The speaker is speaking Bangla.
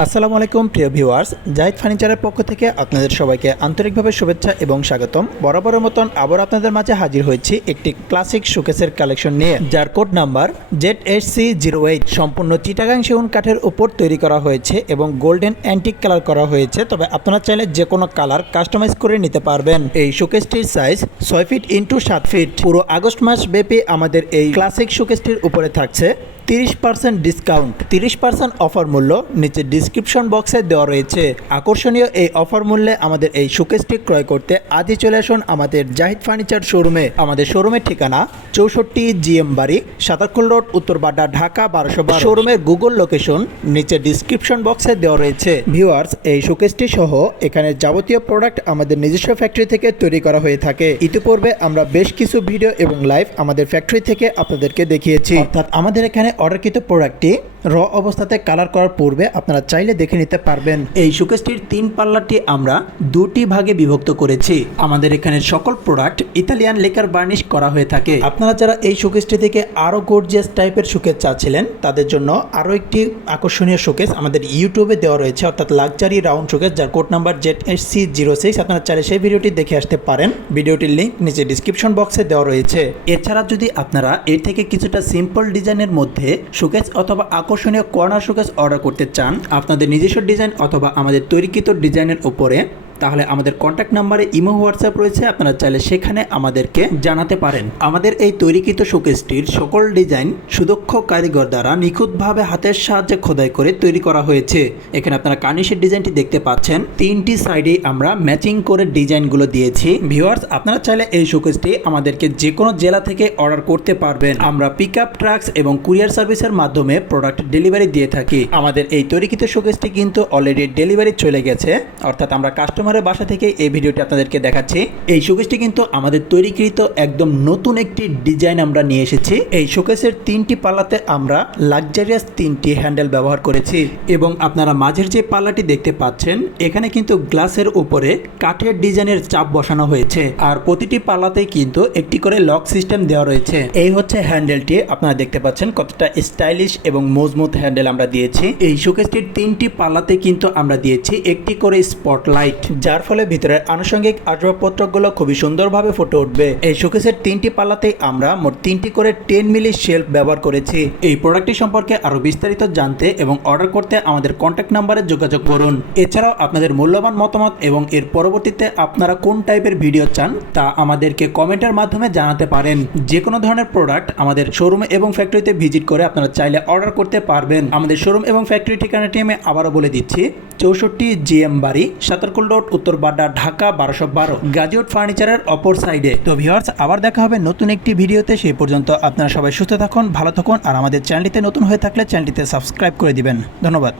আসসালামু আলাইকুম, প্রিয় ভিউয়ার্স। জাহিদ ফার্নিচারের পক্ষ থেকে আপনাদের সবাইকে আন্তরিকভাবে শুভেচ্ছা এবং স্বাগতম। বরাবরের মতন আবার আপনাদের মাঝে হাজির হয়েছি একটি ক্লাসিক শোকেসের কালেকশন নিয়ে, যার code number Z S C zero eight. সম্পূর্ণ চিটাগাং সেগুন কাঠের উপর তৈরি করা হয়েছে এবং গোল্ডেন অ্যান্টিক কালার করা হয়েছে, তবে আপনারা চাইলে যে কোনো কালার কাস্টমাইজ করে নিতে পারবেন। এই শোকেসটির সাইজ ছয় ফিট ইন্টু সাত ফিট। পুরো আগস্ট মাস ব্যাপী আমাদের এই ক্লাসিক শোকেসটির উপরে থাকছে তিরিশ পার্সেন্ট ডিসকাউন্ট তিরিশ পার্সেন্ট অফার মূল্য নিচে ডিসক্রিপশন বক্সে দেওয়া রয়েছে। আকর্ষণীয় এই অফার মূল্যে আমাদের এই শোকেসটি ক্রয় করতে আজই চলে আসুন আমাদের জাহিদ ফার্নিচার শোরুমে আমাদের শোরুমের ঠিকানা চৌষট্টি জিএম বাড়ি, সাতারকুল রোড উত্তরবাড্ডা ঢাকা বারোশো বার। শোরুমের গুগল লোকেশন নিচে ডিসক্রিপশন বক্সে দেওয়া রয়েছে। ভিউয়ার্স এই শোকেসটি সহ এখানে যাবতীয় প্রোডাক্ট আমাদের নিজস্ব ফ্যাক্টরি থেকে তৈরি করা হয়ে থাকে। ইতিপূর্বে আমরা বেশ কিছু ভিডিও এবং লাইভ আমাদের ফ্যাক্টরি থেকে আপনাদেরকে দেখিয়েছি। অর্থাৎ আমাদের এখানে অর্ডারকৃত প্রোডাক্টটি র অবস্থাতে কালার করার পূর্বে আপনারা চাইলে দেখে নিতে পারবেন। এই শোকেসটির তিন পাল্লাটি আমরা দুটি ভাগে বিভক্ত করেছি। আমাদের এখানে সকল প্রোডাক্ট ইতালিয়ান লেকার বার্নিশ করা হয়ে থাকে। আপনারা যারা এই শোকেসটি থেকে আরও গর্জিয়াস টাইপের শোকেস চাচ্ছিলেন, তাদের জন্য আরও একটি আকর্ষণীয় শোকেস আমাদের ইউটিউবে দেওয়া রয়েছে, অর্থাৎ লাক্সারি রাউন্ড শোকেস যার code number Z S C zero six আপনারা চাইলে সেই ভিডিওটি দেখে আসতে পারেন। ভিডিওটির লিঙ্ক নিচে ডিসক্রিপশন বক্সে দেওয়া রয়েছে। এছাড়া যদি আপনারা এর থেকে কিছুটা সিম্পল ডিজাইনের মধ্যে শোকেস অথবা আকর্ষণীয় কর্নার শোকেস অর্ডার করতে চান আপনাদের নিজস্ব ডিজাইন অথবা আমাদের তৈরিকৃত ডিজাইনের উপরে তাহলে আমাদের কন্ট্যাক্ট নাম্বারে ইমো হোয়াটসঅ্যাপ রয়েছে। আপনারা চাইলে সেখানে আমাদেরকে জানাতে পারেন। আমাদের এই তৈরিকৃত শোকেসটির সকল ডিজাইন সুদক্ষ কারিগর দ্বারা নিখুঁতভাবে হাতের সাহায্যে খোদাই করে তৈরি করা হয়েছে। এখানে আপনারা কার্নিশের ডিজাইনটি দেখতে পাচ্ছেন। তিনটি সাইডে আমরা ম্যাচিং করে ডিজাইনগুলো দিয়েছি। ভিউয়ার্স, আপনারা চাইলে এই শোকেসটি আমাদেরকে যে কোনো জেলা থেকে অর্ডার করতে পারবেন। আমরা পিক আপ ট্রাক্স এবং কুরিয়ার সার্ভিসের মাধ্যমে প্রোডাক্ট ডেলিভারি দিয়ে থাকি। আমাদের এই তৈরিকৃত শোকেসটি কিন্তু অলরেডি ডেলিভারি চলে গেছে। অর্থাৎ আমরা কাস্টমারের বাসা থেকে এই ভিডিওটি আপনাদেরকে দেখাচ্ছি। এই শোকেসটি কিন্তু আমাদের তৈরিকৃত একদম নতুন একটি ডিজাইন আমরা নিয়ে এসেছি। এই শোকেসের তিনটি পাল্লাতে আমরা লাক্সারিয়াস তিনটি হ্যান্ডেল ব্যবহার করেছি এবং আপনারা মাঝের যে পাল্লাটি দেখতে পাচ্ছেন, এখানে কিন্তু গ্লাসের উপরে কাঠের ডিজাইনের চাপ বসানো হয়েছে। আর প্রতিটি পাল্লাতেই কিন্তু একটি করে লক সিস্টেম দেওয়া রয়েছে। এই হচ্ছে হ্যান্ডেলটি আপনারা দেখতে পাচ্ছেন কতটা স্টাইলিশ এবং মজবুত হ্যান্ডেল আমরা দিয়েছি। এই শোকেসটির তিনটি পাল্লাতে কিন্তু আমরা দিয়েছি একটি করে স্পটলাইট যার ফলে ভিতরের আনুষঙ্গিক আসবাবপত্রগুলো খুবই সুন্দরভাবে ফুটে উঠবে। এই শোকেসের তিনটি পাল্লাতেই আমরা মোট তিনটি করে টেন মিলি শেলফ ব্যবহার করেছি। এই প্রোডাক্টটি সম্পর্কে আরও বিস্তারিত জানতে এবং অর্ডার করতে আমাদের কন্ট্যাক্ট নাম্বারে যোগাযোগ করুন। এছাড়াও আপনাদের মূল্যবান মতামত এবং এর পরবর্তীতে আপনারা কোন টাইপের ভিডিও চান তা আমাদেরকে কমেন্টের মাধ্যমে জানাতে পারেন। যে কোনো ধরনের প্রোডাক্ট আমাদের শোরুম এবং ফ্যাক্টরিতে ভিজিট করে আপনারা চাইলে অর্ডার করতে পারবেন। আমাদের শোরুম এবং ফ্যাক্টরি ঠিকানাটি আমি আবারও বলে দিচ্ছি, চৌষট্টি জিএম বাড়ি, সাতারকুল রোড উত্তর বাড্ডা, ঢাকা, বারোশো বারো। গাজিউড ফার্নিচারের অপর সাইডে। তো ভিওয়ার্স আবার দেখা হবে নতুন একটি ভিডিওতে। সেই পর্যন্ত আপনারা সবাই সুস্থ থাকুন, ভালো থাকুন, আর আমাদের চ্যানেলটিতে নতুন হয়ে থাকলে চ্যানেলটিতে সাবস্ক্রাইব করে দিবেন। ধন্যবাদ।